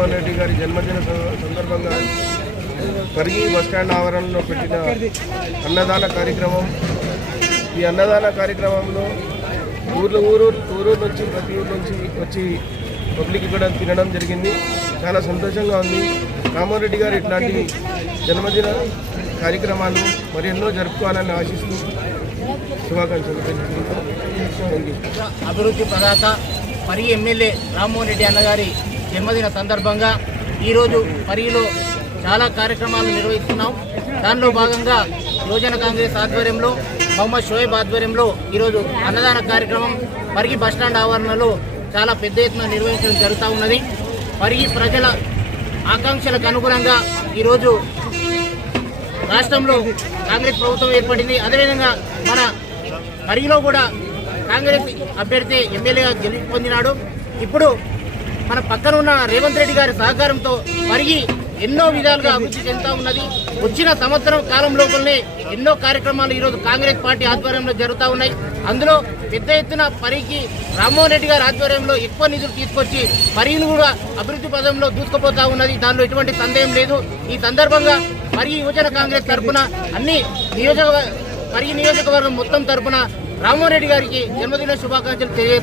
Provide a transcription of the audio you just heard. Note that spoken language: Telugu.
జగన్మోహన్ రెడ్డి గారి జన్మదిన సందర్భంగా పరిగి బస్టాండ్ ఆవరణలో పెట్టిన అన్నదాన కార్యక్రమం. ఈ అన్నదాన కార్యక్రమంలో ఊర్లు ఊరు ఊరు నుంచి ప్రతి ఊరు నుంచి వచ్చి పబ్లిక్ ఇక్కడ తినడం జరిగింది. చాలా సంతోషంగా ఉంది. రామ్మోహన్ రెడ్డి గారు ఇట్లాంటి జన్మదిన కార్యక్రమాలు మరి ఎన్నో జరుపుకోవాలని ఆశిస్తూ శుభాకాంక్షలు తెలుపుకుంటూ అభివృద్ధి ప్రదాత పరి ఎమ్మెల్యే రామ్మోహన్ రెడ్డి అన్నగారి జన్మదిన సందర్భంగా ఈరోజు పరిలో చాలా కార్యక్రమాలు నిర్వహిస్తున్నాం. దానిలో భాగంగా యువజన కాంగ్రెస్ ఆధ్వర్యంలో మొహమ్మద్ షోయబ్ ఆధ్వర్యంలో ఈరోజు అన్నదాన కార్యక్రమం పరిగి బస్టాండ్ ఆవరణలో చాలా పెద్ద ఎత్తున నిర్వహించడం జరుగుతూ ఉన్నది. పరిగి ప్రజల ఆకాంక్షలకు అనుగుణంగా ఈరోజు రాష్ట్రంలో కాంగ్రెస్ ప్రభుత్వం ఏర్పడింది. అదేవిధంగా మన పరిగిలో కూడా కాంగ్రెస్ అభ్యర్థి ఎమ్మెల్యేగా గెలుపు పొందినాడు. ఇప్పుడు మన పక్కన ఉన్న రేవంత్ రెడ్డి గారి సహకారంతో పరిగి ఎన్నో విధాలుగా అభివృద్ధి చెందుతా ఉన్నది. వచ్చిన సంవత్సరం కాలం లోపలనే ఎన్నో కార్యక్రమాలు ఈరోజు కాంగ్రెస్ పార్టీ ఆధ్వర్యంలో జరుగుతూ ఉన్నాయి. అందులో పెద్ద ఎత్తున పరికి రామ్మోహన్ రెడ్డి గారి ఆధ్వర్యంలో ఎక్కువ నిధులు తీసుకొచ్చి పరిగిని కూడా అభివృద్ధి పదంలో దూసుకుపోతా ఉన్నది. దానిలో ఎటువంటి సందేహం లేదు. ఈ సందర్భంగా మరి యువజన కాంగ్రెస్ తరపున అన్ని నియోజక పరి నియోజకవర్గం మొత్తం తరపున రామ్మోహన్ రెడ్డి గారికి జన్మదిన శుభాకాంక్షలు తెలియ